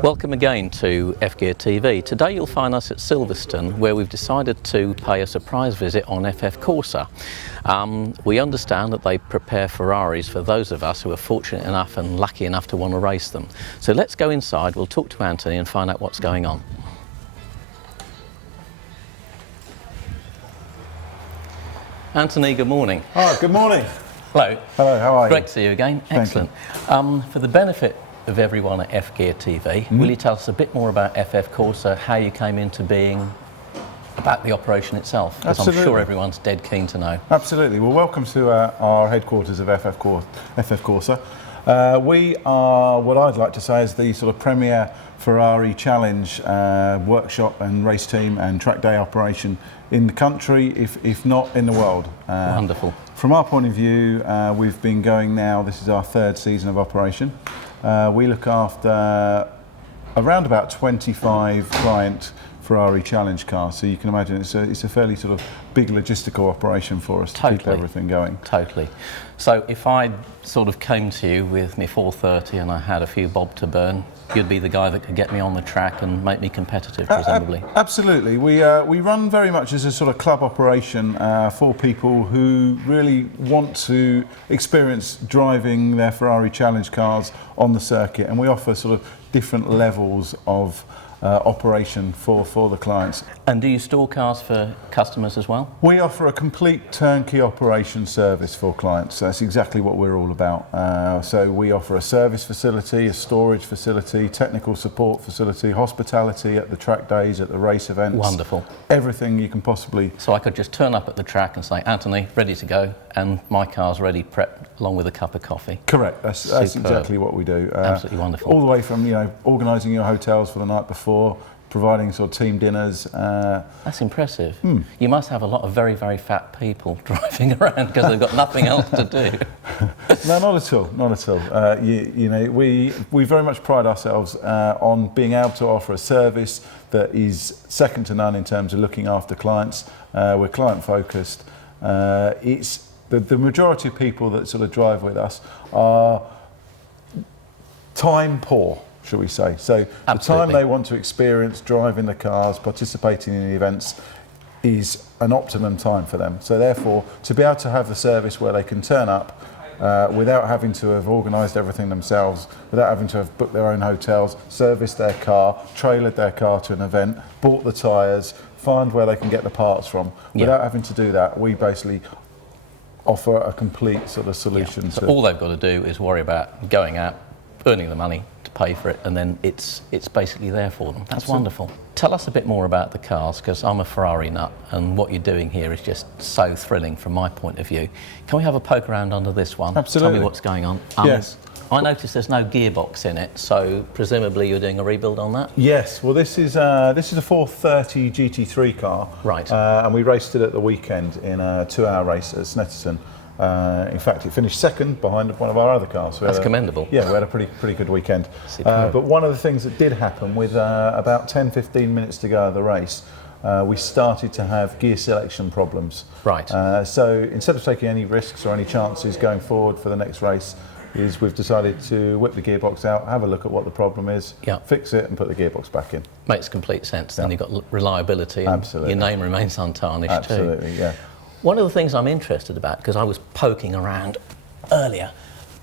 Welcome again to fGear TV. Today you'll find us at Silverstone, where we've decided to pay a surprise visit on FF Corsa. We understand that they prepare Ferraris for those of us who are fortunate enough and lucky enough to want to race them. So let's go inside, we'll talk to Anthony and find out what's going on. Anthony, good morning. Oh, good morning. Hello. Hello, how are you? Great to see you again. Excellent. For the benefit of everyone at fGear TV, will you tell us a bit more about FF Corsa, how you came into being, about the operation itself? Because I'm sure everyone's dead keen to know. Absolutely. Well, welcome to our headquarters of FF Corsa. We are what I'd like to say is the sort of premier Ferrari Challenge workshop and race team and track day operation in the country, if not in the world. Wonderful. From our point of view, we've been going now, this is our third season of operation. We look after around about 25 client Ferrari Challenge Car, so you can imagine it's a fairly sort of big logistical operation for us to keep everything going. Totally. So if I sort of came to you with me 430 and I had a few bob to burn, you'd be the guy that could get me on the track and make me competitive, presumably. Absolutely. We run very much as a sort of club operation for people who really want to experience driving their Ferrari Challenge cars on the circuit, and we offer sort of different levels of operation for the clients. And do you store cars for customers as well? We offer a complete turnkey operation service for clients. That's exactly what we're all about. So we offer a service facility, a storage facility, technical support facility, hospitality at the track days, at the race events. Wonderful. Everything you can possibly... So I could just turn up at the track and say, Anthony, ready to go, and my car's ready, prepped, along with a cup of coffee. Correct. That's exactly what we do. Absolutely wonderful. All the way from, organising your hotels for the night before, providing sort of team dinners. That's impressive. You must have a lot of very, very fat people driving around because they've got nothing else to do. No, not at all. Not at all. We very much pride ourselves on being able to offer a service that is second to none in terms of looking after clients. We're client focused. It's the majority of people that sort of drive with us are time poor, shall we say. So the time they want to experience driving the cars, participating in the events, is an optimum time for them. So therefore, to be able to have the service where they can turn up without having to have organised everything themselves, without having to have booked their own hotels, serviced their car, trailered their car to an event, bought the tyres, find where they can get the parts from, without having to do that, we basically offer a complete sort of solution. So all they've got to do is worry about going out, earning the money to pay for it, and then it's basically there for them. That's wonderful. Tell us a bit more about the cars, because I'm a Ferrari nut, and what you're doing here is just so thrilling from my point of view. Can we have a poke around under this one? Absolutely. Tell me what's going on. Yes. I noticed there's no gearbox in it, so presumably you're doing a rebuild on that? Yes, well this is a 430 GT3 car. Right. And we raced it at the weekend in a 2-hour race at Snetterton. In fact, it finished second behind one of our other cars. That's commendable. Yeah, we had a pretty good weekend. But one of the things that did happen with about 10-15 minutes to go of the race, we started to have gear selection problems. Right. So instead of taking any risks or any chances going forward for the next race, we've decided to whip the gearbox out, have a look at what the problem is, fix it and put the gearbox back in. Makes complete sense. Then you've got reliability, and your name remains untarnished too. Absolutely, yeah. One of the things I'm interested about, because I was poking around earlier,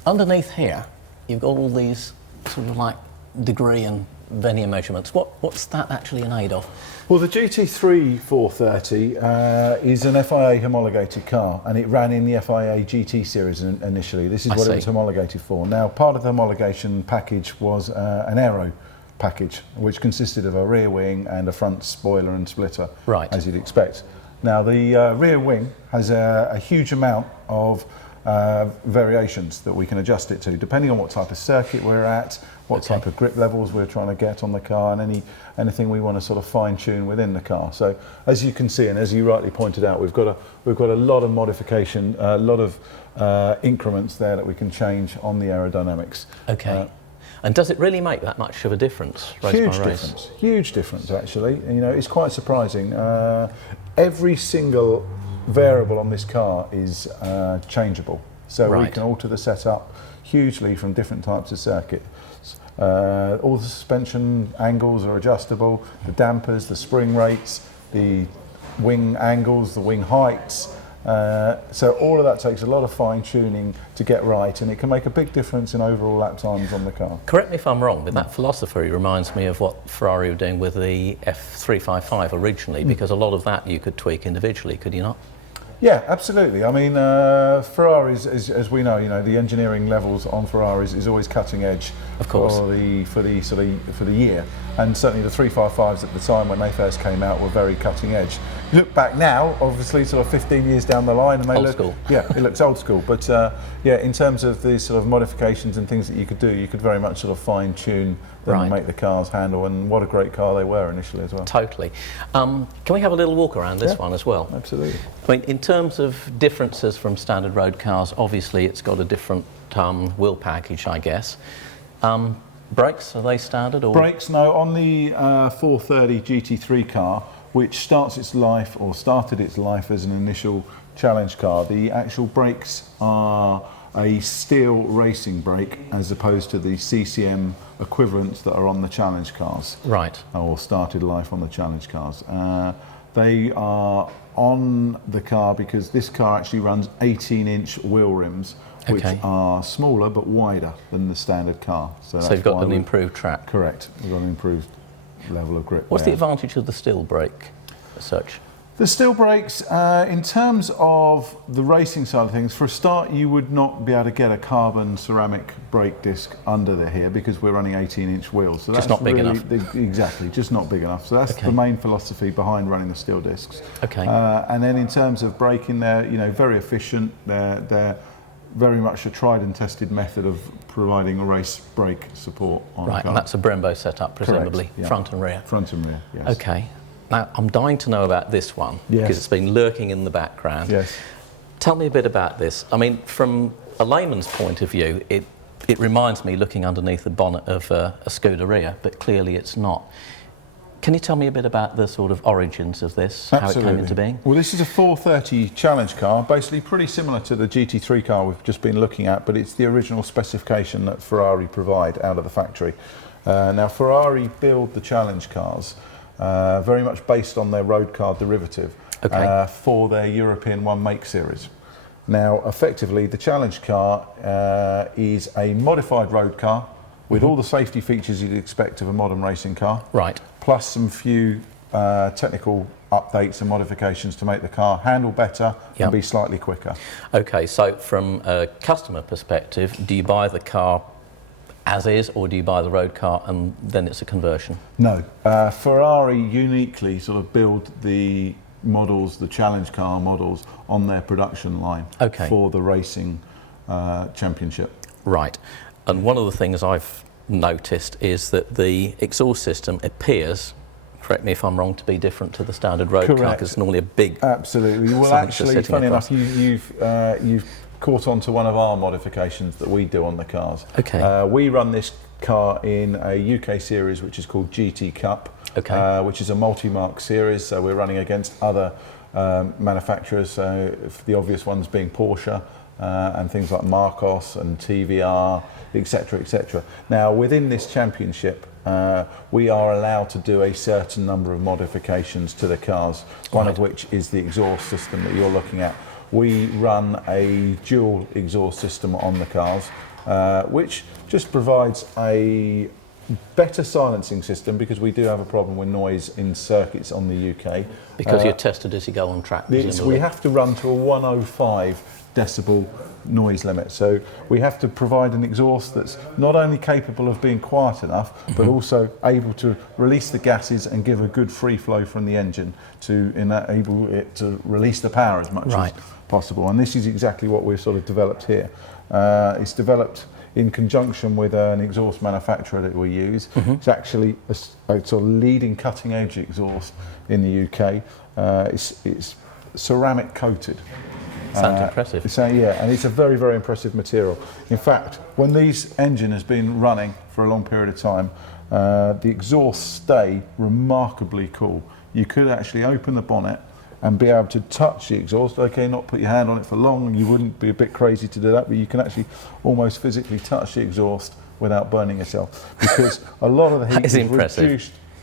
underneath here, you've got all these sort of like degree and vernier measurements. What's that actually in aid of? Well, the GT3 430 is an FIA homologated car, and it ran in the FIA GT series initially. This is what it was homologated for. Now, part of the homologation package was an aero package, which consisted of a rear wing and a front spoiler and splitter, as you'd expect. Now, the rear wing has a huge amount of variations that we can adjust it to, depending on what type of circuit we're at, what type of grip levels we're trying to get on the car, and anything we want to sort of fine-tune within the car. So, as you can see, and as you rightly pointed out, we've got a lot of modification, a lot of increments there that we can change on the aerodynamics. Okay. And does it really make that much of a difference, race by race? Huge difference, actually. It's quite surprising. Every single variable on this car is changeable, so we can alter the setup hugely from different types of circuit. All the suspension angles are adjustable, the dampers, the spring rates, the wing angles, the wing heights. So all of that takes a lot of fine tuning to get right, and it can make a big difference in overall lap times on the car. Correct me if I'm wrong, but that philosophy reminds me of what Ferrari were doing with the F355 originally, because a lot of that you could tweak individually, could you not? Yeah, absolutely. I mean, Ferraris, as we know, the engineering levels on Ferraris is always cutting edge. Of course. For the year, and certainly the 355s at the time when they first came out were very cutting edge. You look back now, obviously, sort of 15 years down the line, and they old school. Yeah, it looks old school. But yeah, in terms of the sort of modifications and things that you could do, you could very much sort of fine tune them and make the cars handle. And what a great car they were initially as well. Totally. Can we have a little walk around this one as well? Absolutely. I mean, in terms of differences from standard road cars, obviously it's got a different wheel package, I guess. Brakes, are they standard? Or? Brakes, no. On the 430 GT3 car, which started its life as an initial challenge car, the actual brakes are a steel racing brake as opposed to the CCM equivalents that are on the challenge cars. Right. Or started life on the challenge cars. They are on the car because this car actually runs 18-inch wheel rims, which are smaller but wider than the standard car. So you've got an improved track. Correct. We've got an improved level of grip. What's the advantage of the steel brake as such? The steel brakes, in terms of the racing side of things, for a start you would not be able to get a carbon ceramic brake disc under here because we're running 18-inch wheels. So just that's not big enough. Exactly, just not big enough. So that's the main philosophy behind running the steel discs. Okay. And then in terms of braking, they're very efficient. They're very much a tried and tested method of providing a race brake support on a car. And that's a Brembo setup, presumably, Correct, yeah. Front and rear. Front and rear, yes. Okay. Now, I'm dying to know about this one, because it's been lurking in the background. Yes. Tell me a bit about this. I mean, from a layman's point of view, it reminds me looking underneath the bonnet of a Scuderia, but clearly it's not. Can you tell me a bit about the sort of origins of this, Absolutely. how it came into being? Well, this is a 430 challenge car, basically pretty similar to the GT3 car we've just been looking at, but it's the original specification that Ferrari provide out of the factory. Now, Ferrari build the challenge cars very much based on their road car derivative for their European One Make series. Now, effectively, the challenge car is a modified road car with all the safety features you'd expect of a modern racing car. Right. Plus some few technical updates and modifications to make the car handle better and be slightly quicker. Okay, so from a customer perspective, do you buy the car as is, or do you buy the road car and then it's a conversion? No. Ferrari uniquely sort of build the models, the challenge car models, on their production line for the racing championship. Right. And one of the things I've noticed is that the exhaust system appears, correct me if I'm wrong, to be different to the standard road car, because it's normally a big... Absolutely. Well, actually, funny enough, you've caught on to one of our modifications that we do on the cars. Okay. We run this car in a UK series which is called GT Cup, which is a multi-mark series, so we're running against other manufacturers, so the obvious ones being Porsche, and things like Marcos and TVR, etc., etc. Now, within this championship, we are allowed to do a certain number of modifications to the cars, one of which is the exhaust system that you're looking at. We run a dual exhaust system on the cars, which just provides a better silencing system, because we do have a problem with noise in circuits on the UK. Because you're tested as you go on track. We have to run to a 105 decibel noise limit, so we have to provide an exhaust that's not only capable of being quiet enough, but also able to release the gases and give a good free flow from the engine to enable it to release the power as much as possible. And this is exactly what we've sort of developed here. It's developed in conjunction with an exhaust manufacturer that we use. It's actually a sort of leading cutting edge exhaust in the UK. It's ceramic coated. Sounds impressive. So, yeah, and it's a very, very impressive material. In fact, when this engine has been running for a long period of time, the exhausts stay remarkably cool. You could actually open the bonnet and be able to touch the exhaust. Okay, not put your hand on it for long, you wouldn't be a bit crazy to do that, but you can actually almost physically touch the exhaust without burning yourself, because a lot of the heat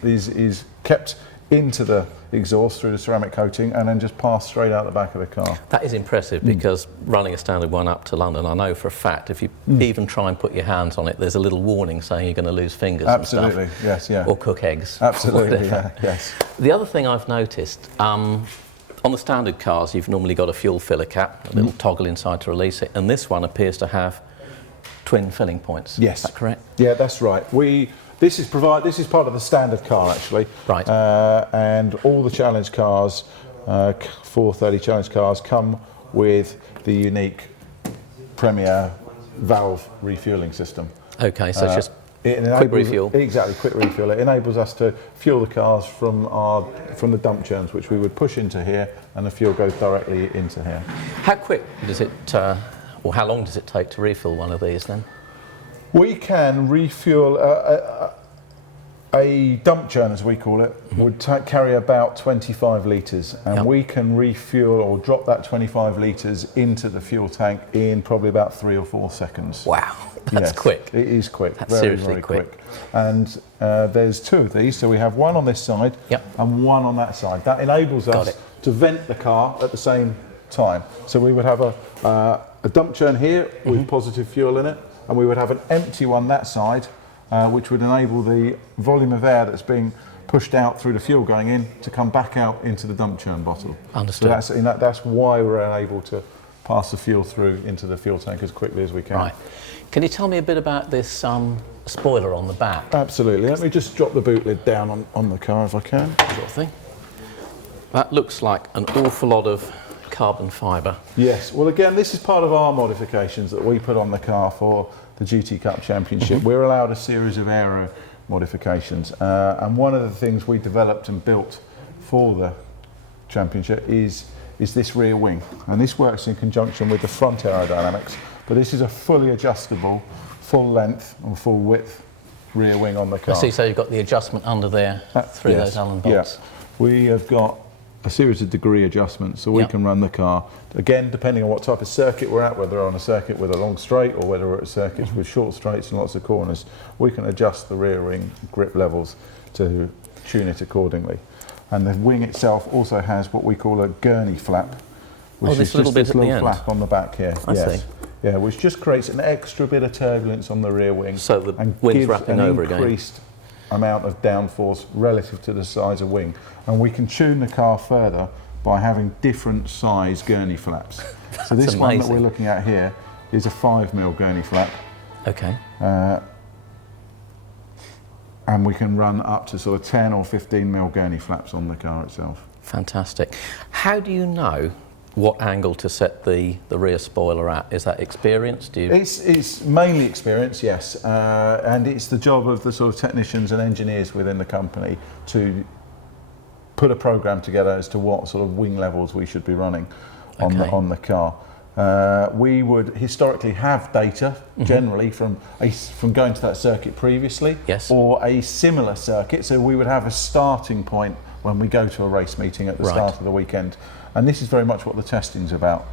is kept into the exhaust through the ceramic coating and then just passed straight out the back of the car. That is impressive, because running a standard one up to London, I know for a fact if you even try and put your hands on it, there's a little warning saying you're going to lose fingers. Absolutely, and stuff, yes, yeah. or cook eggs. Absolutely, yeah, yes. The other thing I've noticed, on the standard cars you've normally got a fuel filler cap, a little toggle inside to release it, and this one appears to have twin filling points. Yes. Is that correct? Yeah, that's right. This is part of the standard car, actually. Right. And all the challenge cars, 430 challenge cars, come with the unique Premier valve refueling system. Okay, so it's just quick refuel. Exactly, quick refuel. It enables us to fuel the cars from the dump churns, which we would push into here, and the fuel goes directly into here. How quick does it, or how long does it take to refill one of these then? We can refuel a dump churn, as we call it, would carry about 25 litres, and we can refuel or drop that 25 litres into the fuel tank in probably about 3 or 4 seconds. Wow, that's quick. It is quick. That's very, seriously very quick. And there's 2 of these, so we have one on this side and one on that side. That enables us to vent the car at the same time. So we would have a dump churn here with positive fuel in it, and we would have an empty one that side, which would enable the volume of air that's being pushed out through the fuel going in to come back out into the dump churn bottle. Understood. So that's why we're able to pass the fuel through into the fuel tank as quickly as we can. Right. Can you tell me a bit about this spoiler on the back? Absolutely. Let me just drop the boot lid down on the car if I can. Sort of thing. That looks like an awful lot of carbon fibre. Yes. Well, again, this is part of our modifications that we put on the car for the GT Cup Championship. We're allowed a series of aero modifications, and one of the things we developed and built for the championship is this rear wing, and this works in conjunction with the front aerodynamics, but this is a fully adjustable, full length and full width rear wing on the car. I see, so you've got the adjustment under there through those Allen bolts. Yeah. We have got a series of degree adjustments, so we can run the car, again, depending on what type of circuit we're at, whether we're on a circuit with a long straight or whether we're at circuits with short straights and lots of corners, we can adjust the rear wing grip levels to tune it accordingly. And the wing itself also has what we call a gurney flap, which is just this little flap on the back here. I see. Yeah, which just creates an extra bit of turbulence on the rear wing. So the wind's wrapping over again. Increased amount of downforce relative to the size of wing, and we can tune the car further by having different size gurney flaps. So this one that we're looking at here is a 5mm gurney flap. Okay. And we can run up to sort of 10 or 15mm gurney flaps on the car itself. Fantastic. How do you know what angle to set the rear spoiler at? Is that experience? It's mainly experience, yes, and it's the job of the sort of technicians and engineers within the company to put a program together as to what sort of wing levels we should be running on the car. We would historically have data generally from going to that circuit previously, or a similar circuit, so we would have a starting point when we go to a race meeting at the start of the weekend. And this is very much what the testing's about.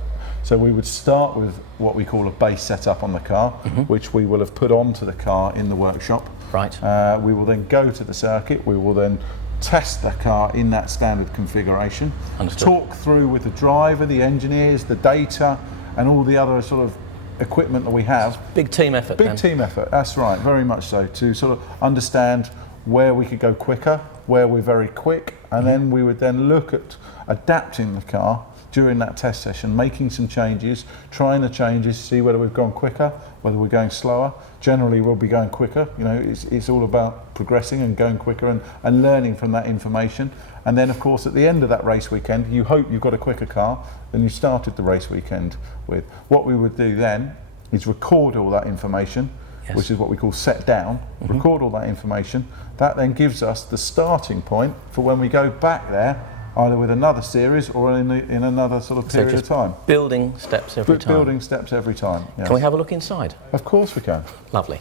So we would start with what we call a base setup on the car, which we will have put onto the car in the workshop. Right. We will then go to the circuit. We will then test the car in that standard configuration. Understood. Talk through with the driver, the engineers, the data, and all the other sort of equipment that we have. Big team effort. Big team effort. That's right. Very much so. To sort of understand where we could go quicker, where we're very quick, and then we would then look at adapting the car during that test session, making some changes, trying the changes, see whether we've gone quicker, whether we're going slower. Generally we'll be going quicker, you know, it's all about progressing and going quicker and learning from that information. And then of course at the end of that race weekend, you hope you've got a quicker car than you started the race weekend with. What we would do then is record all that information, which is what we call set down, record all that information. That then gives us the starting point for when we go back there, either with another series or in another sort of period of time. Building steps every time. Building steps every time, yes. Can we have a look inside? Of course we can. Lovely.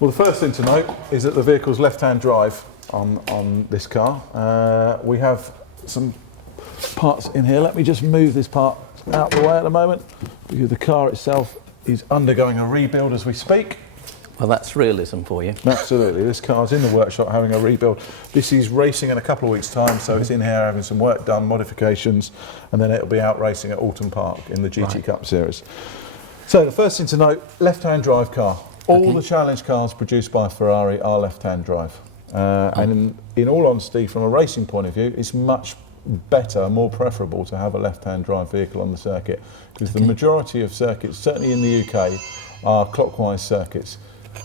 Well, the first thing to note is that the vehicle's left-hand drive on this car. We have some parts in here. Let me just move this part out of the way at the moment, because the car itself is undergoing a rebuild as we speak. Well, that's realism for you. Absolutely. This car's in the workshop having a rebuild. This is racing in a couple of weeks' time, so it's in here having some work done, modifications, and then it'll be out racing at Alton Park in the GT Cup Series. So the first thing to note, left-hand drive car. All the challenge cars produced by Ferrari are left-hand drive. And in all honesty, from a racing point of view, it's much better, more preferable to have a left-hand drive vehicle on the circuit, because the majority of circuits, certainly in the UK, are clockwise circuits.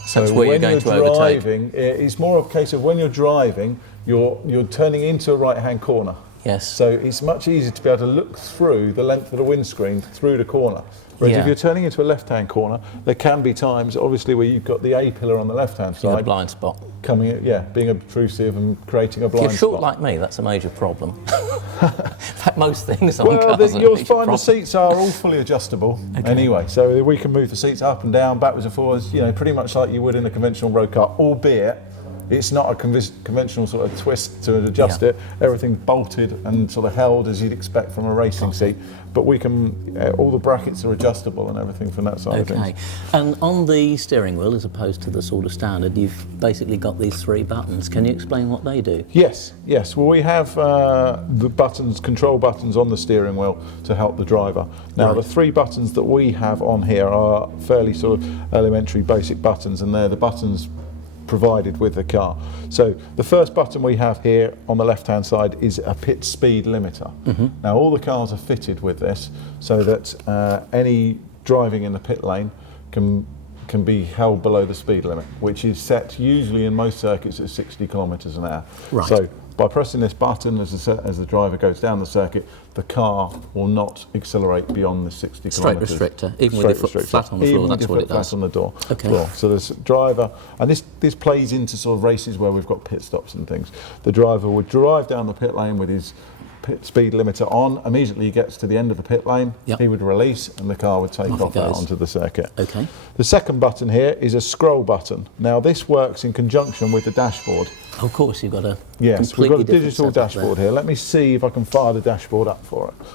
So that's where when you're going to driving, it's more of a case of when you're driving, you're turning into a right-hand corner. Yes. So it's much easier to be able to look through the length of the windscreen through the corner. Whereas if you're turning into a left-hand corner, there can be times, obviously, where you've got the A pillar on the left-hand side. A blind spot. Coming in, being obtrusive and creating a blind spot. If you're short like me, that's a major problem. In fact, most things on Well, cars are you'll major find problem. the seats are all fully adjustable anyway, so we can move the seats up and down, backwards and forwards, pretty much like you would in a conventional road car, albeit it's not a conventional sort of twist to adjust it. Everything's bolted and sort of held as you'd expect from a racing seat. But we can, all the brackets are adjustable and everything from that side of things. And on the steering wheel, as opposed to the sort of standard, you've basically got these 3 buttons. Can you explain what they do? Yes. Well, we have the buttons, control buttons on the steering wheel to help the driver. Now, the 3 buttons that we have on here are fairly sort of elementary, basic buttons, and they're the buttons provided with the car. So the first button we have here on the left hand side is a pit speed limiter. Now all the cars are fitted with this so that any driving in the pit lane can be held below the speed limit, which is set usually in most circuits at 60 kilometres an hour. So by pressing this button as the driver goes down the circuit, the car will not accelerate beyond the 60 kilometres. Straight restrictor, even with your foot flat on the floor, that's what it does. Flat on the floor. So this driver, and this plays into sort of races where we've got pit stops and things. The driver would drive down the pit lane with his pit speed limiter on. Immediately he gets to the end of the pit lane, he would release and the car would take off out onto the circuit. The second button here is a scroll button. Now this works in conjunction with the dashboard. Of course, you've got a Yes, we've got a digital dashboard here. Let me see if I can fire the dashboard up for it.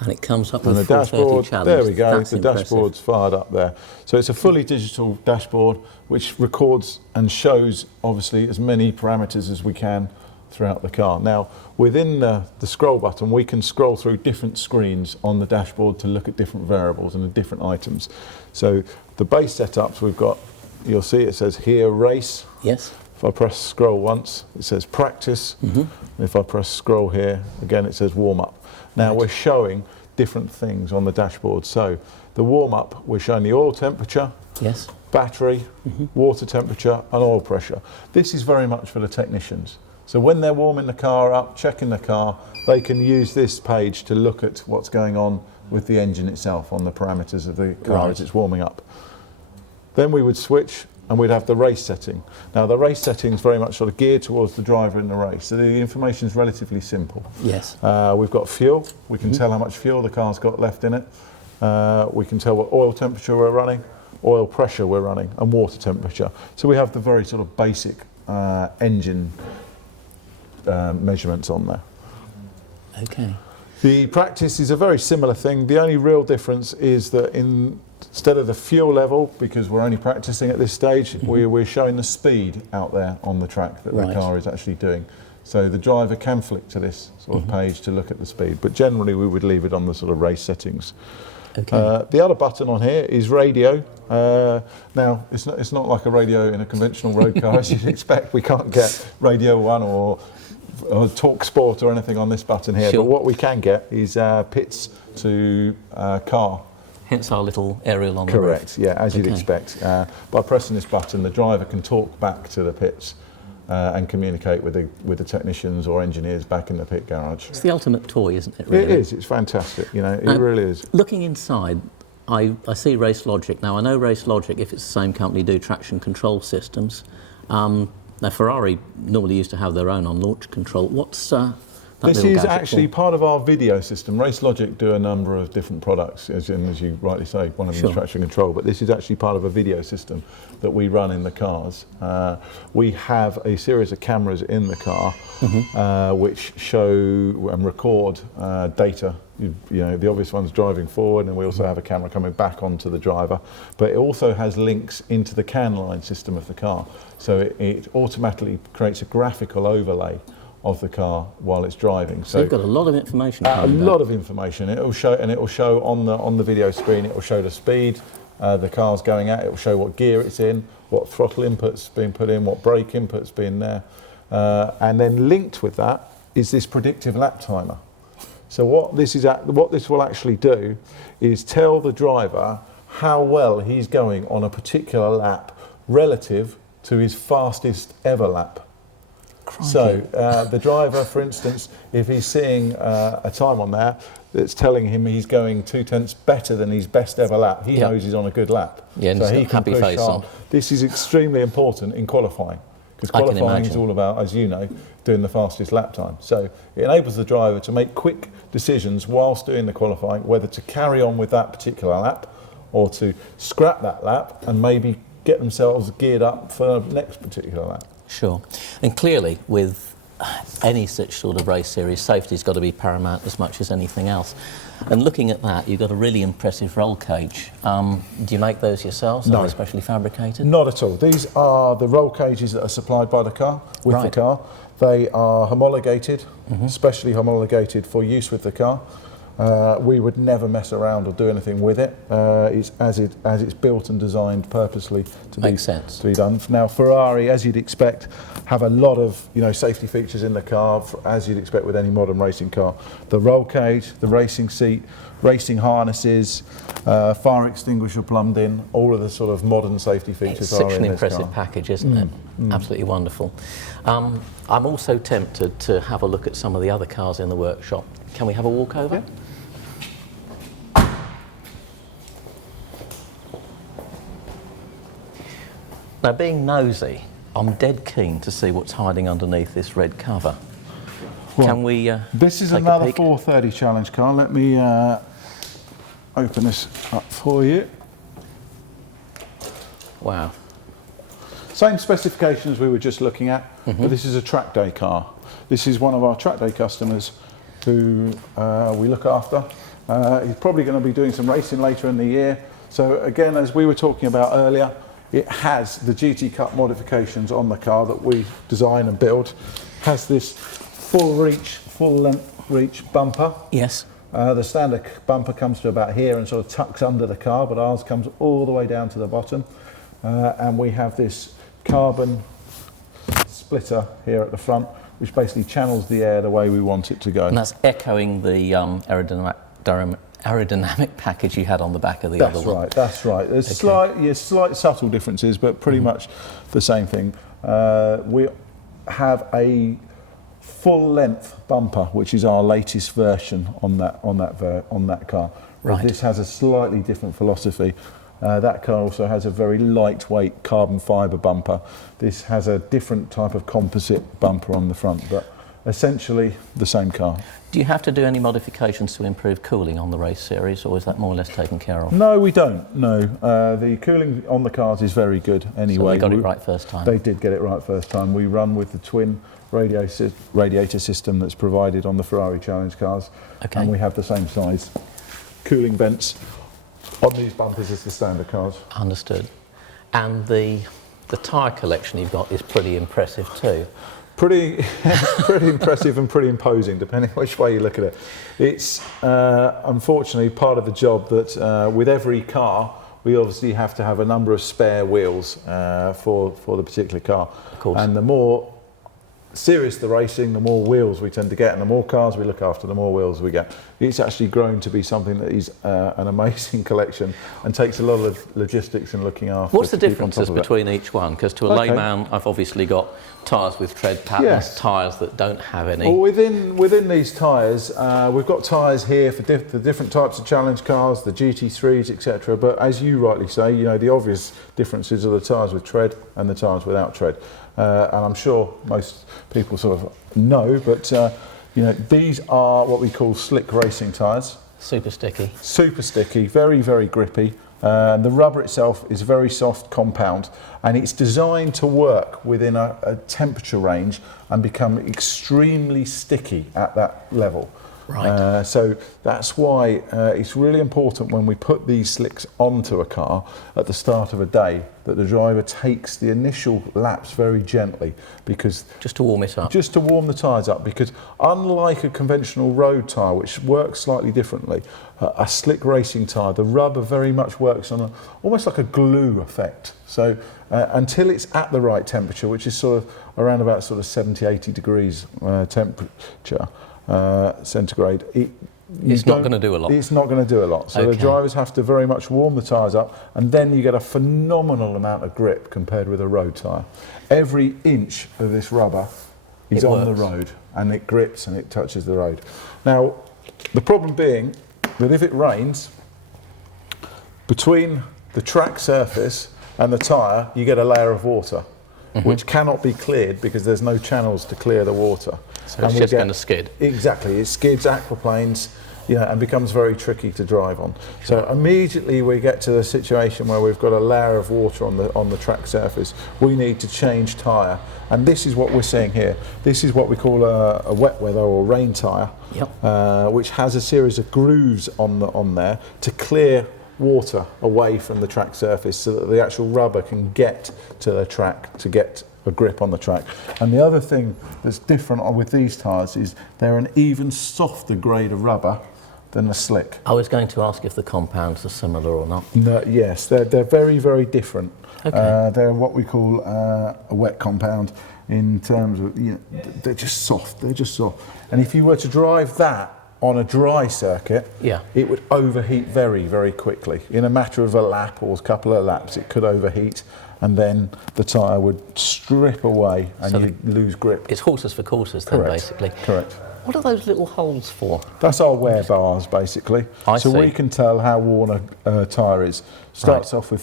And it comes up with the 430 dashboard, challenge. there we go, That's the impressive. dashboard's fired up there. So it's a fully digital dashboard which records and shows obviously as many parameters as we can throughout the car. Now within the scroll button we can scroll through different screens on the dashboard to look at different variables and the different items. So the base setups we've got, you'll see it says here race. Yes. If I press scroll once it says practice. And if I press scroll here again it says warm up. Now we're showing different things on the dashboard. So the warm-up, we're showing the oil temperature, battery, water temperature and oil pressure. This is very much for the technicians. So when they're warming the car up, checking the car, they can use this page to look at what's going on with the engine itself on the parameters of the car as it's warming up. Then we would switch and we'd have the race setting. Now the race setting is very much sort of geared towards the driver in the race. So the information is relatively simple. Yes. We've got fuel. We can tell how much fuel the car's got left in it. We can tell what oil temperature we're running, oil pressure we're running, and water temperature. So we have the very sort of basic engine measurements on there. Okay. The practice is a very similar thing. The only real difference is that instead of the fuel level, because we're only practicing at this stage, we're showing the speed out there on the track that the car is actually doing. So the driver can flick to this sort of page to look at the speed, but generally we would leave it on the sort of race settings. The other button on here is radio. Now it's not like a radio in a conventional road car as you'd expect. We can't get Radio 1 or Talk Sport or anything on this button here, but what we can get is pits to car. Hence our little aerial on the roof. Correct, yeah, as you'd expect. By pressing this button, the driver can talk back to the pits and communicate with the technicians or engineers back in the pit garage. It's the ultimate toy, isn't it, really? It is, it's fantastic, you know, it really is. Looking inside, I see Race Logic. Now, I know Race Logic, if it's the same company, do traction control systems. Now, Ferrari normally used to have their own on launch control. What's This is actually part of our video system. Race Logic do a number of different products, as you rightly say, one of them is traction control, but this is actually part of a video system that we run in the cars. We have a series of cameras in the car which show and record data. You know, the obvious one's driving forward, and we also have a camera coming back onto the driver, but it also has links into the CAN line system of the car. So it automatically creates a graphical overlay of the car while it's driving. So you've got a lot of information. A lot of information. It will show, and it will show on the video screen. It will show the speed the car's going at. It will show what gear it's in, what throttle inputs being put in, what brake inputs being there, and then linked with that is this predictive lap timer. So what this will actually do is tell the driver how well he's going on a particular lap relative to his fastest ever lap. Crikey. So the driver, for instance, if he's seeing a time on there that's telling him he's going 0.2 better than his best ever lap, he knows he's on a good lap. Yeah, and so he can happy push face on. This is extremely important in qualifying, because qualifying is all about, as you know, doing the fastest lap time. So it enables the driver to make quick decisions whilst doing the qualifying, whether to carry on with that particular lap or to scrap that lap and maybe get themselves geared up for the next particular lap. Sure. And clearly, with any such sort of race series, safety's got to be paramount as much as anything else. And looking at that, you've got a really impressive roll cage. Do you make those yourselves? No. Are they specially fabricated? Not at all. These are the roll cages that are supplied by the car, with the car. They are homologated, specially homologated for use with the car. We would never mess around or do anything with it. It's as it's built and designed purposely to be done. Now, Ferrari, as you'd expect, have a lot of safety features in the car, as you'd expect with any modern racing car. The roll cage, the racing seat, racing harnesses, fire extinguisher plumbed in, all of the sort of modern safety features are in this car. It's such an impressive package, isn't it? Absolutely wonderful. I'm also tempted to have a look at some of the other cars in the workshop. Can we have a walk over? Yeah. Now, being nosy, I'm dead keen to see what's hiding underneath this red cover. Well, can we this is another 430 Challenge car. Let me open this up for you. Wow. Same specifications we were just looking at, but this is a track day car. This is one of our track day customers who we look after. He's probably going to be doing some racing later in the year. So again, as we were talking about earlier, it has the GT Cup modifications on the car that we design and build. Has this full length reach bumper. Yes. The standard bumper comes to about here and sort of tucks under the car, but ours comes all the way down to the bottom. And we have this carbon splitter here at the front, which basically channels the air the way we want it to go. And that's echoing the aerodynamic package you had on the back of the other one. That's right. There's slight subtle differences, but pretty much the same thing. We have a full-length bumper, which is our latest version on that car. Right. This has a slightly different philosophy. That car also has a very lightweight carbon fibre bumper. This has a different type of composite bumper on the front, but essentially the same car. Do you have to do any modifications to improve cooling on the race series, or is that more or less taken care of? No, we don't. No, the cooling on the cars is very good anyway. So they got it right first time? They did get it right first time. We run with the twin radiator system that's provided on the Ferrari Challenge cars, and we have the same size cooling vents on these bumpers as the standard cars. Understood. And the tyre collection you've got is pretty impressive too. Pretty impressive and pretty imposing, depending which way you look at it. It's unfortunately part of the job that with every car we obviously have to have a number of spare wheels for the particular car. Of course. And the more serious the racing, the more wheels we tend to get, and the more cars we look after, the more wheels we get. It's actually grown to be something that is an amazing collection and takes a lot of logistics and looking after. What's the differences between each one? Because to a layman, I've obviously got tyres with tread patterns, tyres that don't have any. Well, within these tyres, we've got tyres here for the different types of challenge cars, the GT3s, etc. But as you rightly say, the obvious differences are the tyres with tread and the tyres without tread. And I'm sure most people sort of know, but You know, these are what we call slick racing tyres. Super sticky. Super sticky, very, very grippy. The rubber itself is very soft compound, and it's designed to work within a temperature range and become extremely sticky at that level. Right. So that's why it's really important when we put these slicks onto a car at the start of a day that the driver takes the initial laps very gently, because just to warm it up. Just to warm the tyres up, because unlike a conventional road tyre, which works slightly differently, a slick racing tyre, the rubber very much works on almost like a glue effect. So until it's at the right temperature, which is sort of around about sort of 70, 80 degrees temperature, centigrade, it's not going to do a lot. It's not going to do a lot. So the drivers have to very much warm the tyres up, and then you get a phenomenal amount of grip compared with a road tyre. Every inch of this rubber is on the road, and it grips and it touches the road. Now, the problem being that if it rains, between the track surface and the tyre, you get a layer of water, which cannot be cleared because there's no channels to clear the water. So it's just going to skid. Exactly, it skids aquaplanes, and becomes very tricky to drive on. So immediately we get to the situation where we've got a layer of water on the track surface. We need to change tyre, and this is what we're seeing here. This is what we call a wet weather or rain tyre, which has a series of grooves on there to clear water away from the track surface so that the actual rubber can get to the track to get a grip on the track. And the other thing that's different with these tyres is they're an even softer grade of rubber than the slick. I was going to ask if the compounds are similar or not. No, yes, they're very, very different. Okay. They're what we call a wet compound in terms of, they're just soft, And if you were to drive that on a dry circuit, it would overheat very, very quickly. In a matter of a lap or a couple of laps, it could overheat, and then the tyre would strip away and so you'd lose grip. It's horses for courses then, basically. Correct. What are those little holes for? That's our wear bars, basically. So we can tell how worn a tyre is. Starts off with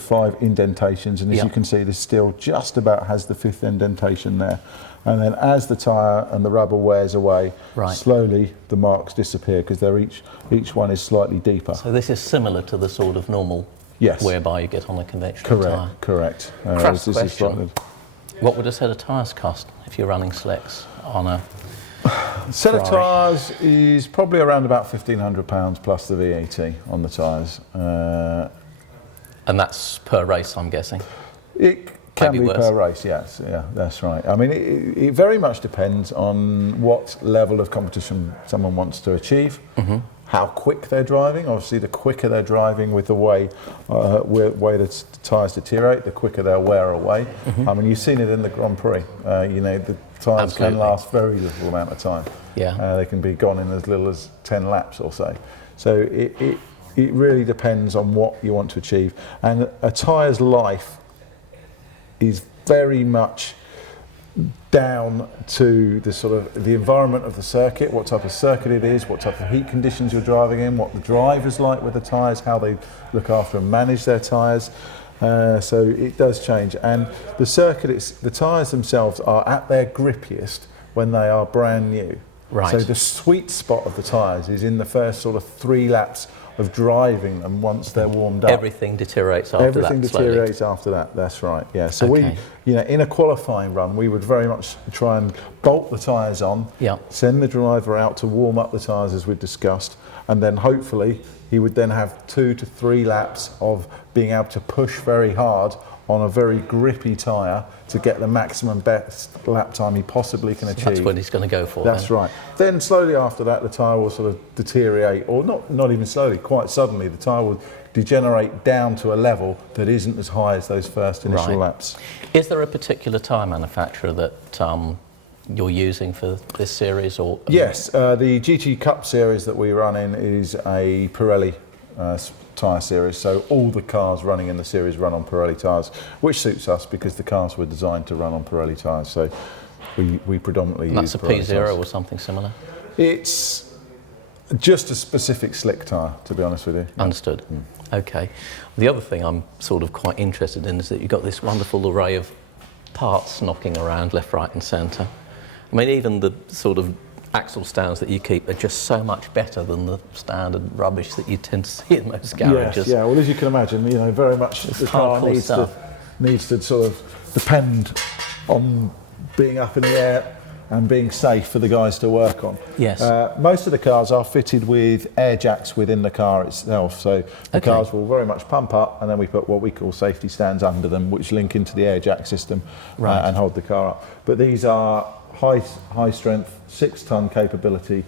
five indentations, and as you can see, this still just about has the fifth indentation there. And then as the tyre and the rubber wears away, slowly the marks disappear because they're each one is slightly deeper. So this is similar to the sort of normal wear bar you get on a conventional tyre? Correct. Crass question. What would a set of tyres cost if you're running slicks on a set of tyres is probably around about £1,500 plus the VAT on the tyres. And that's per race, I'm guessing? It can be per race, yes. Yeah, that's right. I mean, it very much depends on what level of competition someone wants to achieve, how quick they're driving. Obviously, the quicker they're driving with the way the tyres deteriorate, the quicker they'll wear away. I mean, you've seen it in the Grand Prix. The tyres can last very little amount of time. They can be gone in as little as 10 laps or so. So it really depends on what you want to achieve. And a tyre's life is very much down to the sort of the environment of the circuit, what type of circuit it is, what type of heat conditions you're driving in, what the driver's like with the tyres, how they look after and manage their tyres. So it does change. And the circuit, the tyres themselves are at their grippiest when they are brand new. Right. So the sweet spot of the tyres is in the first sort of 3 laps of driving them once they're warmed up. Everything deteriorates after that. Everything deteriorates after that, that's right, yeah. So we, in a qualifying run, we would very much try and bolt the tyres on, send the driver out to warm up the tyres as we've discussed, and then hopefully he would then have 2 to 3 laps of being able to push very hard on a very grippy tyre to get the maximum best lap time he possibly can achieve. That's what he's going to go for. That's right. Then slowly after that, the tyre will sort of deteriorate, or not even slowly, quite suddenly, the tyre will degenerate down to a level that isn't as high as those first initial laps. Is there a particular tyre manufacturer that you're using for this series? Or yes, the GT Cup series that we run in is a Pirelli tyre series, so all the cars running in the series run on Pirelli tyres, which suits us because the cars were designed to run on Pirelli tyres, so we predominantly use that's a Pirelli P0 tyres. or something similar? It's just a specific slick tyre, to be honest with you. Understood. Okay. The other thing I'm sort of quite interested in is that you've got this wonderful array of parts knocking around left, right and centre. I mean, even the sort of axle stands that you keep are just so much better than the standard rubbish that you tend to see in most garages. Yes, yeah. Well, as you can imagine, you know, very much the car needs to sort of depend on being up in the air and being safe for the guys to work on. Yes. Most of the cars are fitted with air jacks within the car itself, so the cars will very much pump up, and then we put what we call safety stands under them, which link into the air jack system and hold the car up. But these are high strength, 6-ton capability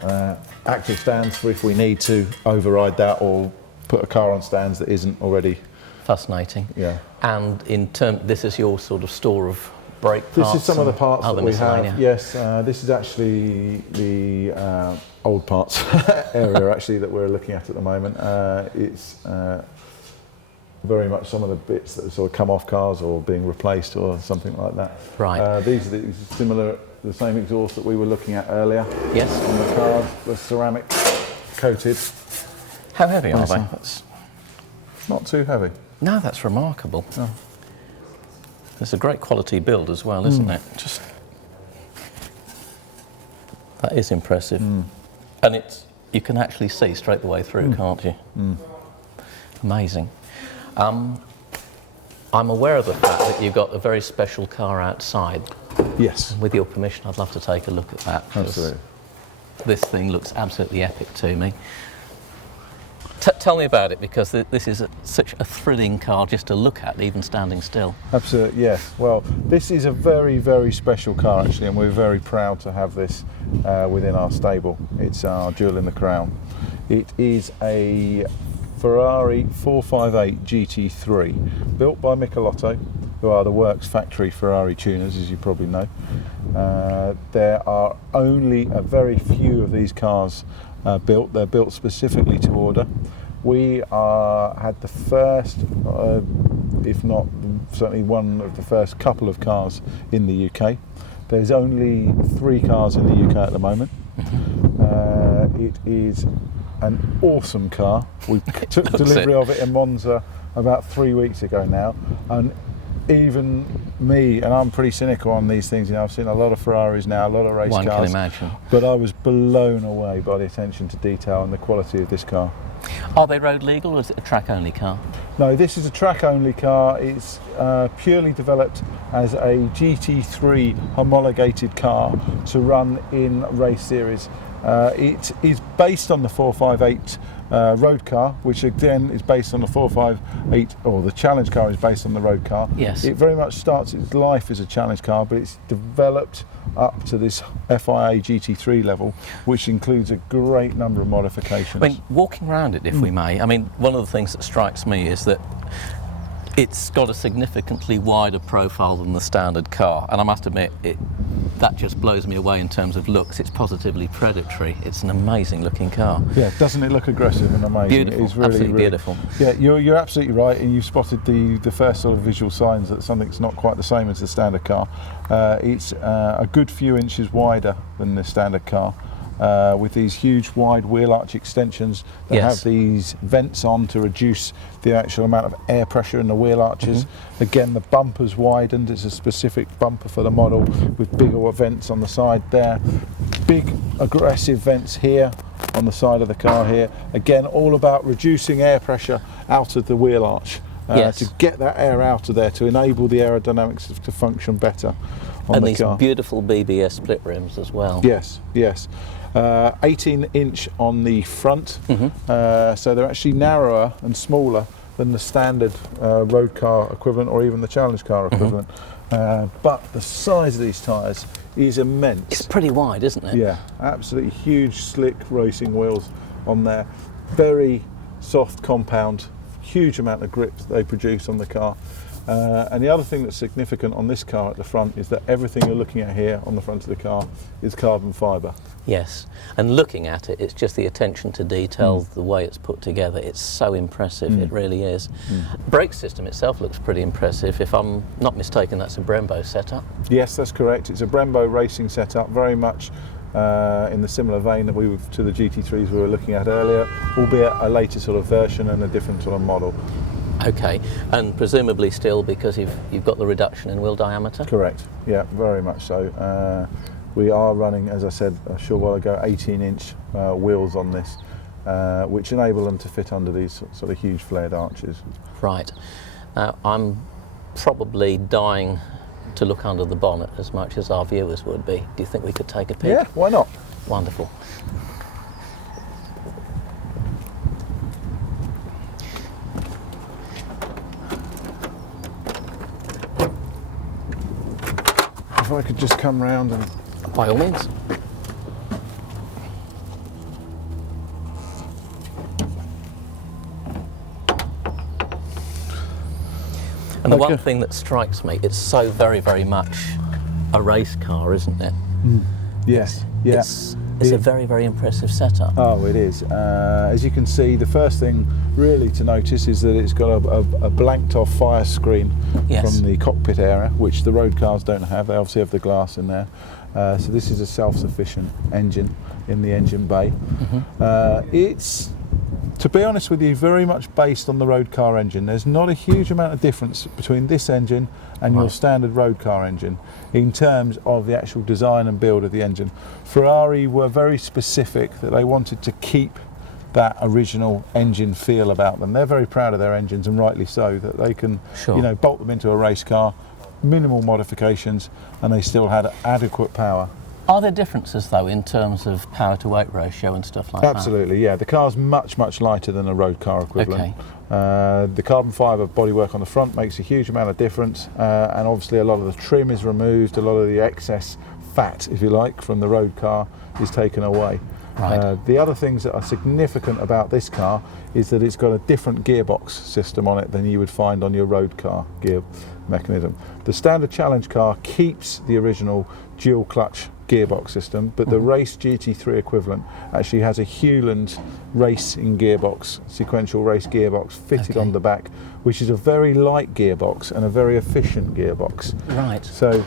active stands for if we need to override that or put a car on stands that isn't already. Fascinating. Yeah. And this is your sort of store of brake parts? This is some of the parts that we have. Yes, this is actually the old parts area actually that we're looking at the moment. It's very much some of the bits that sort of come off cars or being replaced or something like that. Right. These are the same exhaust that we were looking at earlier. Yes. On the cars, the ceramic coated. How heavy are they? It's not too heavy. No, that's remarkable. Oh. It's a great quality build as well, isn't it? That is impressive. And you can actually see straight the way through, can't you? Amazing. I'm aware of the fact that you've got a very special car outside. Yes. With your permission, I'd love to take a look at that. Absolutely. This thing looks absolutely epic to me. Tell me about it, because this is such a thrilling car just to look at, even standing still. Absolutely, yes. Well, this is a very, very special car actually, and we're very proud to have this within our stable. It's our jewel in the crown. It is a Ferrari 458 GT3, built by Michelotto, who are the works factory Ferrari tuners, as you probably know. There are only a very few of these cars built. They're built specifically to order. We had the first, if not certainly one of the first couple of cars in the UK. There's only 3 cars in the UK at the moment. It is an awesome car. We took delivery of it in Monza about 3 weeks ago now, and even me, and I'm pretty cynical on these things, you know, I've seen a lot of Ferraris now, a lot of race cars. One can imagine. But I was blown away by the attention to detail and the quality of this car. Are they road legal, or is it a track-only car? No, this is a track-only car. It's purely developed as a GT3 homologated car to run in race series. It is based on the 458 road car, which again is based on the 458, or the challenge car is based on the road car. Yes. It very much starts its life as a challenge car, but it's developed up to this FIA GT3 level, which includes a great number of modifications. I mean, walking around it, if we may, I mean, one of the things that strikes me is that it's got a significantly wider profile than the standard car, and I must admit, that just blows me away in terms of looks. It's positively predatory. It's an amazing looking car. Yeah, doesn't it look aggressive and amazing? Beautiful, it's really, absolutely really beautiful. Yeah, you're absolutely right, and you've spotted the first sort of visual signs that something's not quite the same as the standard car. It's a good few inches wider than the standard car, with these huge wide wheel arch extensions that have these vents on to reduce the actual amount of air pressure in the wheel arches. Again, the bumper's widened. It's a specific bumper for the model with bigger vents on the side there. Big aggressive vents here on the side of the car here. Again, all about reducing air pressure out of the wheel arch. To get that air out of there, to enable the aerodynamics to function better on the car. And these beautiful BBS split rims as well. Yes, yes. 18-inch on the front, so they're actually narrower and smaller than the standard road car equivalent, or even the challenge car equivalent. But the size of these tyres is immense. It's pretty wide, isn't it? Yeah, absolutely huge, slick racing wheels on there. Very soft compound, huge amount of grip that they produce on the car. And the other thing that's significant on this car at the front is that everything you're looking at here on the front of the car is carbon fibre. Yes, and looking at it, it's just the attention to detail, the way it's put together. It's so impressive, it really is. Brake system itself looks pretty impressive. If I'm not mistaken, that's a Brembo setup. Yes, that's correct. It's a Brembo racing setup, very much in the similar vein that to the GT3s we were looking at earlier, albeit a later sort of version and a different sort of model. Okay, and presumably still because you've got the reduction in wheel diameter? Correct, yeah, very much so. We are running, as I said a short while ago, 18-inch wheels on this, which enable them to fit under these sort of huge flared arches. Right. Now, I'm probably dying to look under the bonnet as much as our viewers would be. Do you think we could take a peek? Yeah, why not? Wonderful. If I could just come round and... By all means. And the one thing that strikes me, it's so very, very much a race car, isn't it? Yes, yeah. It's a very, very impressive setup. Oh, it is. As you can see, the first thing really to notice is that it's got a blanked off fire screen from the cockpit area, which the road cars don't have. They obviously have the glass in there. So this is a self-sufficient engine in the engine bay. It's, to be honest with you, very much based on the road car engine. There's not a huge amount of difference between this engine and your standard road car engine in terms of the actual design and build of the engine. Ferrari were very specific that they wanted to keep that original engine feel about them. They're very proud of their engines, and rightly so, that they can you know, bolt them into a race car, minimal modifications, and they still had adequate power. Are there differences though in terms of power to weight ratio and stuff like that? Absolutely, yeah. The car's much, much lighter than a road car equivalent. The carbon fibre bodywork on the front makes a huge amount of difference, and obviously a lot of the trim is removed, a lot of the excess fat, if you like, from the road car is taken away. The other things that are significant about this car is that it's got a different gearbox system on it than you would find on your road car gear mechanism. The standard Challenge car keeps the original dual clutch gearbox system, but the race GT3 equivalent actually has a Hewland racing gearbox, sequential race gearbox fitted on the back, which is a very light gearbox and a very efficient gearbox. Right. So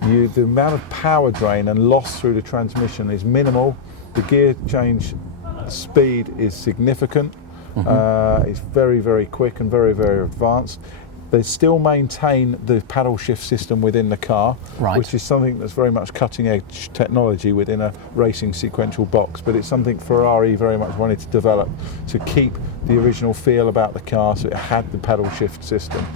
the amount of power drain and loss through the transmission is minimal. The gear change speed is significant. It's very, very quick and very, very advanced. They still maintain the paddle shift system within the car, which is something that's very much cutting edge technology within a racing sequential box, but it's something Ferrari very much wanted to develop to keep the original feel about the car, so it had the paddle shift system.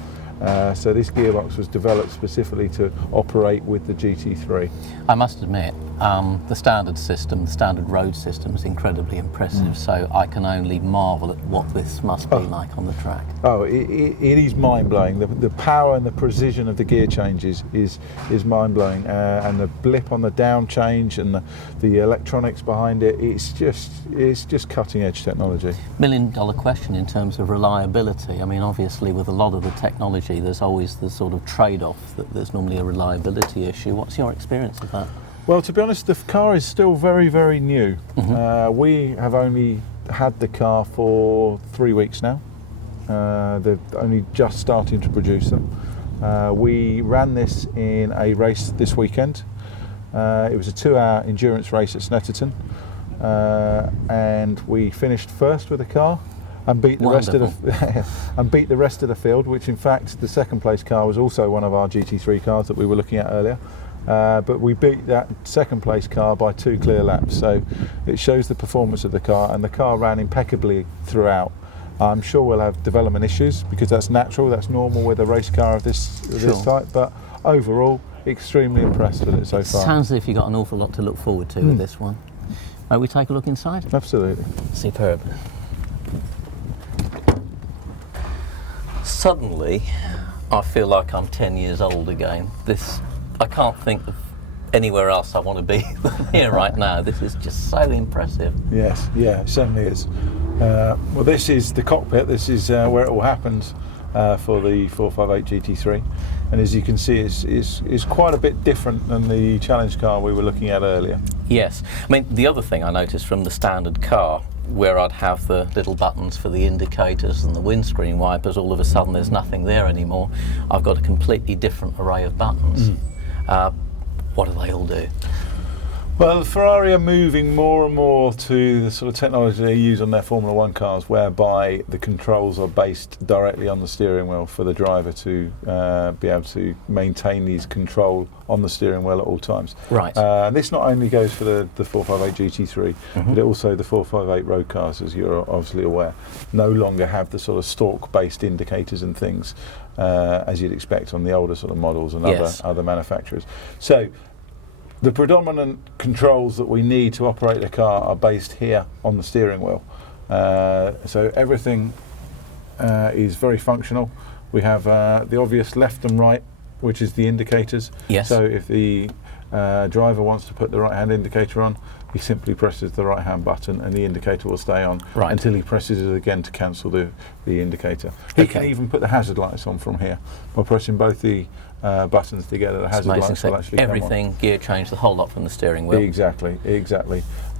So this gearbox was developed specifically to operate with the GT3. I must admit, the standard system, the standard road system is incredibly impressive, so I can only marvel at what this must be like on the track. Oh, it is mind-blowing. The power and the precision of the gear changes is mind-blowing, and the blip on the down change and the electronics behind it, it's just cutting-edge technology. $1 million question in terms of reliability. I mean, obviously with a lot of the technology there's always the sort of trade-off that there's normally a reliability issue. What's your experience of that? Well, to be honest, the car is still very, very new. We have only had the car for 3 weeks now. They're only just starting to produce them. We ran this in a race this weekend. It was a 2-hour endurance race at Snetterton, and we finished first with the car and beat the rest of the field, which in fact the second place car was also one of our GT3 cars that we were looking at earlier. But we beat that second place car by 2 clear laps, so it shows the performance of the car, and the car ran impeccably throughout. I'm sure we'll have development issues because that's natural, that's normal with a race car of this type, but overall extremely impressed with it so far. Sounds as if you've got an awful lot to look forward to with this one. May we take a look inside? Absolutely. Superb. Suddenly I feel like I'm 10 years old again. I can't think of anywhere else I want to be than here right now. This is just so impressive. Yes, yeah, it certainly is. Well, this is the cockpit. This is where it all happens for the 458 GT3, and as you can see, it's quite a bit different than the Challenge car we were looking at earlier. Yes, I mean the other thing I noticed from the standard car, where I'd have the little buttons for the indicators and the windscreen wipers, all of a sudden there's nothing there anymore. I've got a completely different array of buttons. What do they all do? Well, Ferrari are moving more and more to the sort of technology they use on their Formula One cars, whereby the controls are based directly on the steering wheel for the driver to be able to maintain these control on the steering wheel at all times. Right. This not only goes for the 458 GT3, but also the 458 road cars, as you're obviously aware, no longer have the sort of stalk-based indicators and things as you'd expect on the older sort of models and other manufacturers. So the predominant controls that we need to operate the car are based here on the steering wheel. So everything is very functional. We have the obvious left and right, which is the indicators. Yes. So if the driver wants to put the right hand indicator on, he simply presses the right hand button and the indicator will stay on until he presses it again to cancel the indicator. He can even put the hazard lights on from here by pressing both the buttons together. The hazard lights will actually everything come on. gear change, the whole lot from the steering wheel. Exactly.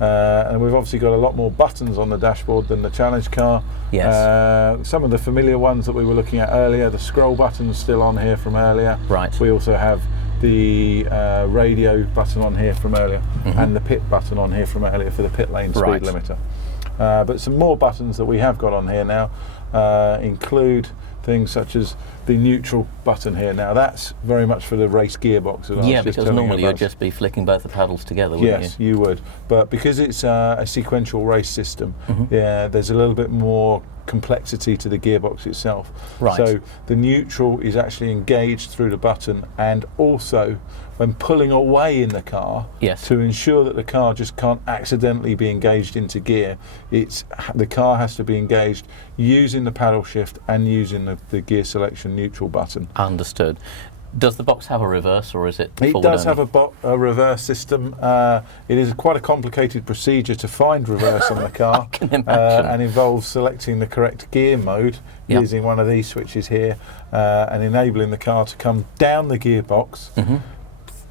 And we've obviously got a lot more buttons on the dashboard than the Challenge car. Yes. Some of the familiar ones that we were looking at earlier, the scroll button's still on here from earlier. Right. We also have the radio button on here from earlier and the pit button on here from earlier for the pit lane speed limiter. But some more buttons that we have got on here now include things such as the neutral button here. Now that's very much for the race gearbox. Yeah, because normally you'd just be flicking both the pedals together, wouldn't you? Yes, you would. But because it's a sequential race system, there's a little bit more complexity to the gearbox itself. Right. So the neutral is actually engaged through the button, and also when pulling away in the car, to ensure that the car just can't accidentally be engaged into gear, the car has to be engaged using the paddle shift and using the gear selection neutral button. Understood. Does the box have a reverse, or is it forward does only? have a reverse system. It is quite a complicated procedure to find reverse on the car. I can imagine. And involves selecting the correct gear mode using one of these switches here and enabling the car to come down the gearbox,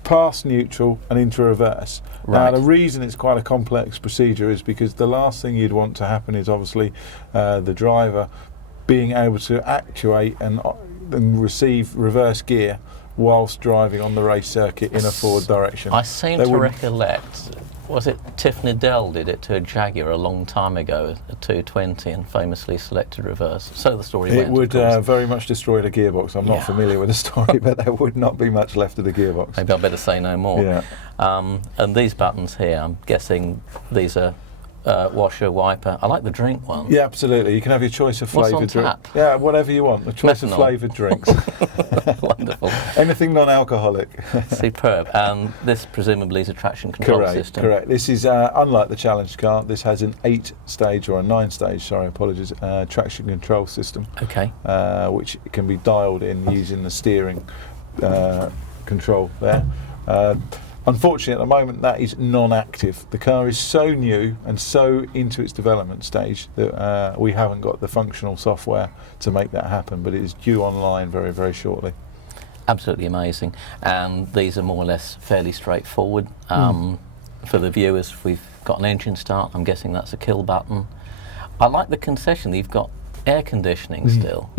past neutral and into reverse. Now the reason it's quite a complex procedure is because the last thing you'd want to happen is obviously the driver being able to actuate and receive reverse gear whilst driving on the race circuit in a forward direction. I seem to recollect, was it Tiffany Dell did it to a Jaguar a long time ago, a 220, and famously selected reverse. So the story went. It would very much destroy the gearbox. I'm not familiar with the story, but there would not be much left of the gearbox. Maybe I better say no more. Yeah. And these buttons here, I'm guessing these are washer, wiper. I like the drink one. Yeah, absolutely. You can have your choice of flavoured drinks. Yeah, whatever you want. The choice of flavoured drinks. Wonderful. Anything non-alcoholic. Superb. And this presumably is a traction control system. Correct. This is unlike the Challenge car. This has an 8-stage or a 9-stage, traction control system. Okay. Which can be dialed in using the steering control there. Unfortunately, at the moment, that is non-active. The car is so new and so into its development stage that we haven't got the functional software to make that happen, but it is due online very, very shortly. Absolutely amazing. And these are more or less fairly straightforward. For the viewers, we've got an engine start. I'm guessing that's a kill button. I like the concession that you've got air conditioning still.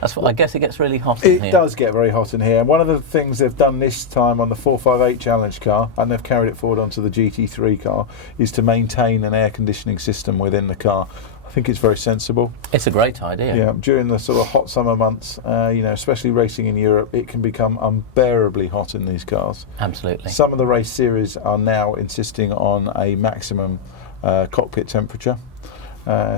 That's what, I guess it gets really hot in here. It does get very hot in here. And one of the things they've done this time on the 458 Challenge car, and they've carried it forward onto the GT3 car, is to maintain an air conditioning system within the car. I think it's very sensible. It's a great idea. Yeah, during the sort of hot summer months, especially racing in Europe, it can become unbearably hot in these cars. Absolutely. Some of the race series are now insisting on a maximum cockpit temperature.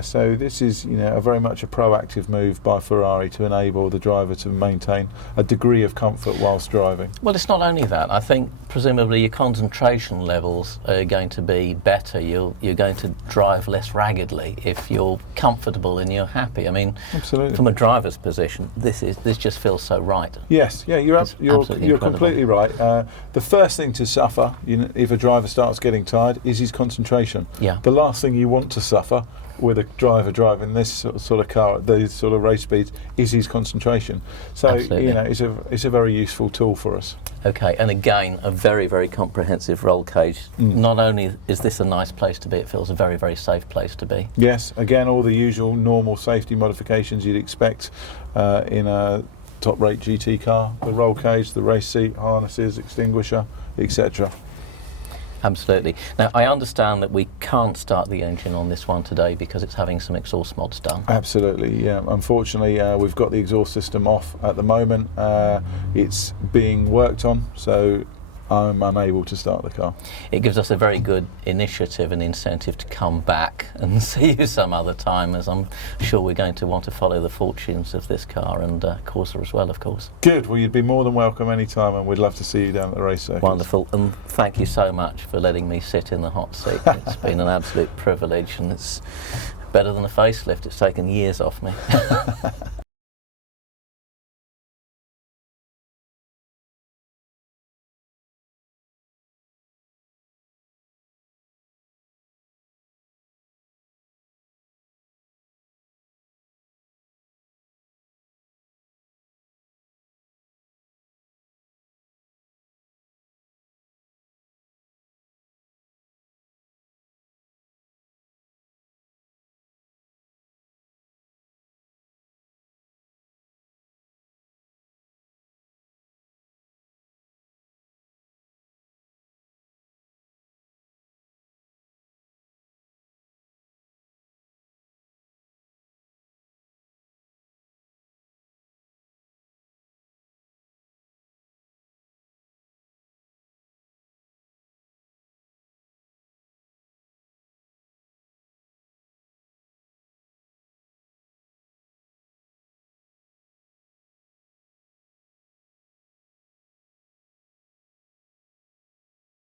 So this is, a very much a proactive move by Ferrari to enable the driver to maintain a degree of comfort whilst driving. Well, it's not only that. I think presumably your concentration levels are going to be better. You're going to drive less raggedly if you're comfortable and you're happy. I mean, absolutely. From a driver's position, this just feels so right. Yes, yeah, you're completely right. The first thing to suffer, if a driver starts getting tired, is his concentration. Yeah. The last thing you want to suffer with a driver driving this sort of car at these sort of race speeds is his concentration. So it's a very useful tool for us. Okay, and again, a very, very comprehensive roll cage. Not only is this a nice place to be, it feels a very, very safe place to be. Yes, again, all the usual normal safety modifications you'd expect in a top-rate GT car: the roll cage, the race seat, harnesses, extinguisher, etc. Absolutely. Now, I understand that we can't start the engine on this one today because it's having some exhaust mods done. Absolutely, yeah. Unfortunately, we've got the exhaust system off at the moment. It's being worked on, so I'm unable to start the car. It gives us a very good initiative and incentive to come back and see you some other time, as I'm sure we're going to want to follow the fortunes of this car and Corsa as well, of course. Good. Well, you'd be more than welcome anytime, and we'd love to see you down at the race circuit. Wonderful, and thank you so much for letting me sit in the hot seat. It's been an absolute privilege, and it's better than a facelift. It's taken years off me.